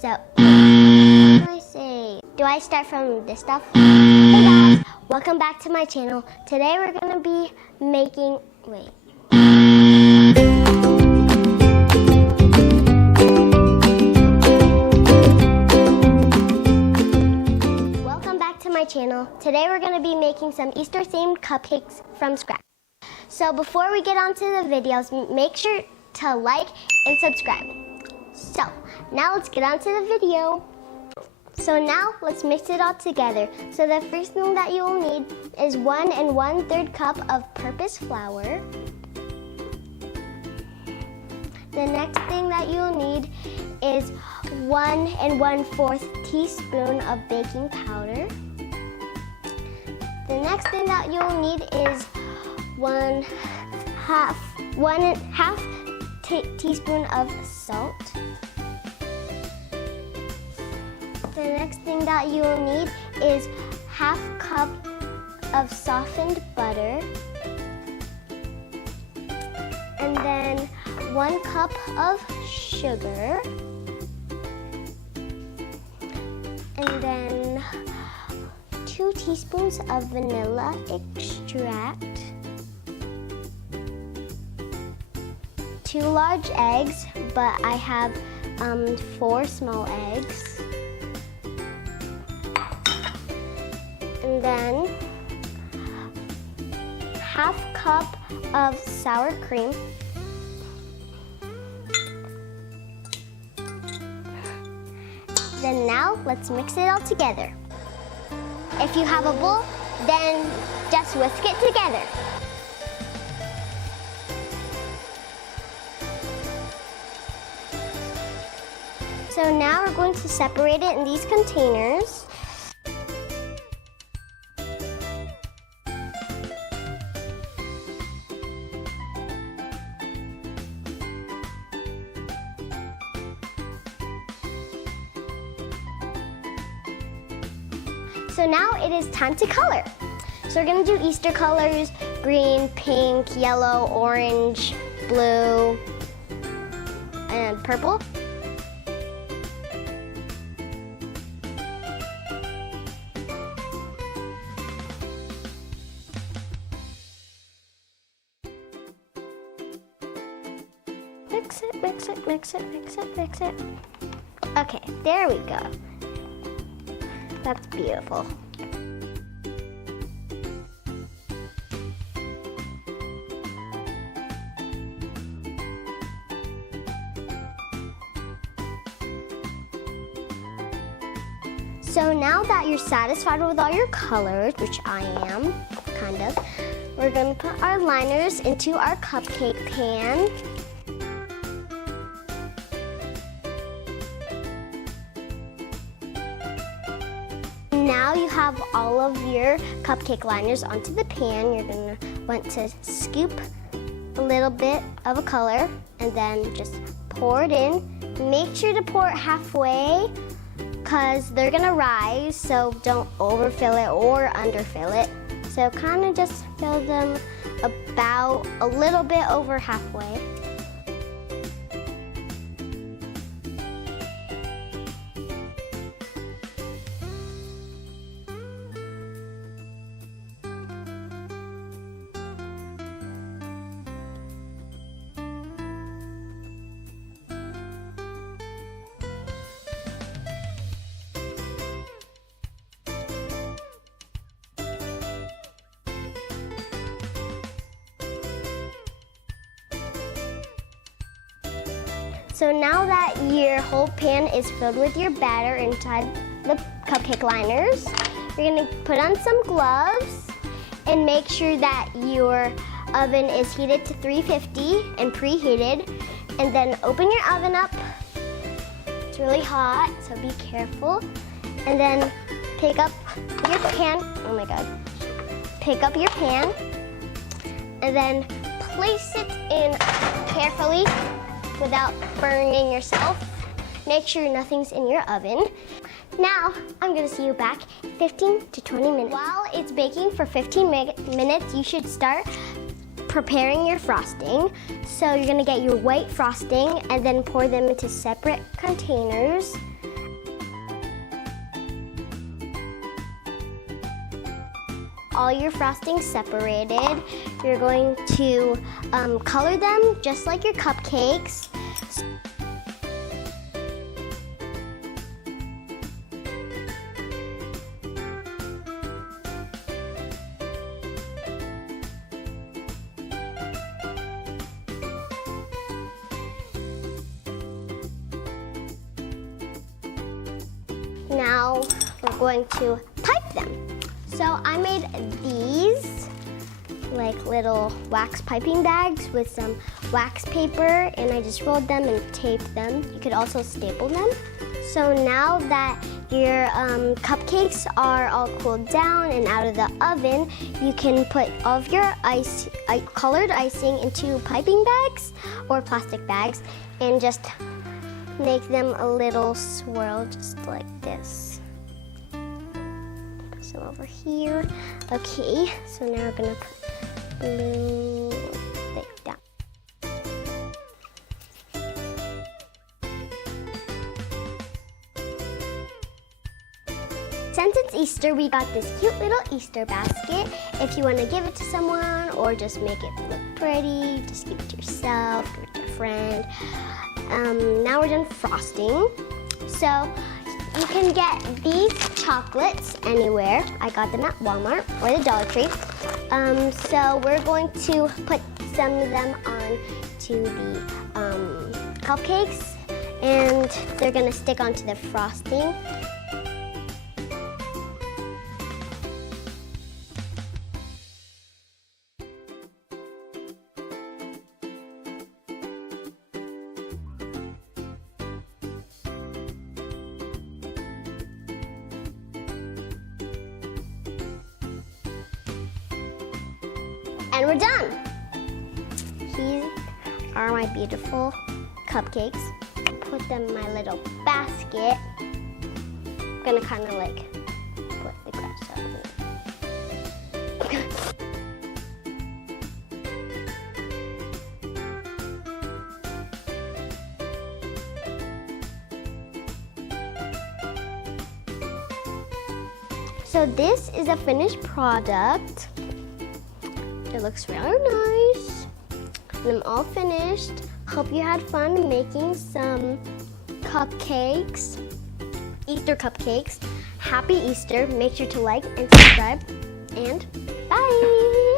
So, what do I say? Do I start from this stuff? Hey guys, welcome back to my channel. Today we're gonna be making, Welcome back to my channel. Today we're gonna be making some Easter themed cupcakes from scratch. So before we get on to the videos, make sure to like and subscribe. So now let's get on to the video. So now let's mix it all together. So the first thing that you will need is 1 1/3 cup of purpose flour. The next thing that you will need is 1 1/4 teaspoon of baking powder. The next thing that you will need is 1 1/2 teaspoon of salt. The next thing that you will need is 1/2 cup of softened butter. And then 1 cup of sugar. And then 2 teaspoons of vanilla extract. 2 large eggs, but I have 4 small eggs. And then 1/2 cup of sour cream. Then now let's mix it all together. If you have a bowl, then just whisk it together. So now we're going to separate it in these containers. So now it is time to color. So we're gonna do Easter colors: green, pink, yellow, orange, blue, and purple. Mix it, mix it, mix it, mix it, mix it. Okay, there we go. That's beautiful. So now that you're satisfied with all your colors, which I am, kind of, we're going to put our liners into our cupcake pan. Now you have all of your cupcake liners onto the pan. You're gonna want to scoop a little bit of a color and then just pour it in. Make sure to pour it halfway because they're gonna rise, so don't overfill it or underfill it. So kind of just fill them about a little bit over halfway. So now that your whole pan is filled with your batter inside the cupcake liners, you're gonna put on some gloves and make sure that your oven is heated to 350 and preheated. And then open your oven up. It's really hot, so be careful. And then pick up your pan. Oh my God. Pick up your pan and then place it in carefully without burning yourself. Make sure nothing's in your oven. Now, I'm gonna see you back 15 to 20 minutes. While it's baking for 15 minutes, you should start preparing your frosting. So you're gonna get your white frosting and then pour them into separate containers. all your frostings separated, you're going to color them just like your cupcakes. Now we're going to pipe them. So I made these like little wax piping bags with some wax paper, and I just rolled them and taped them. You could also staple them. So now that your cupcakes are all cooled down and out of the oven, you can put all of your colored icing into piping bags or plastic bags and just make them a little swirl just like this. Put some over here. Okay, so now we're gonna put blue like that. Since it's Easter, we got this cute little Easter basket. If you want to give it to someone or just make it look pretty, just give it to yourself, give it to a friend. Now we're done frosting. So you can get these chocolates anywhere. I got them at Walmart or the Dollar Tree. So we're going to put some of them on to the cupcakes, and they're gonna stick onto the frosting. And we're done. These are my beautiful cupcakes. Put them in my little basket. I'm gonna kind of like put the grass out of it. So this is a finished product. It looks really nice. And I'm all finished. Hope you had fun making some cupcakes, Easter cupcakes. Happy Easter. Make sure to like and subscribe. And bye.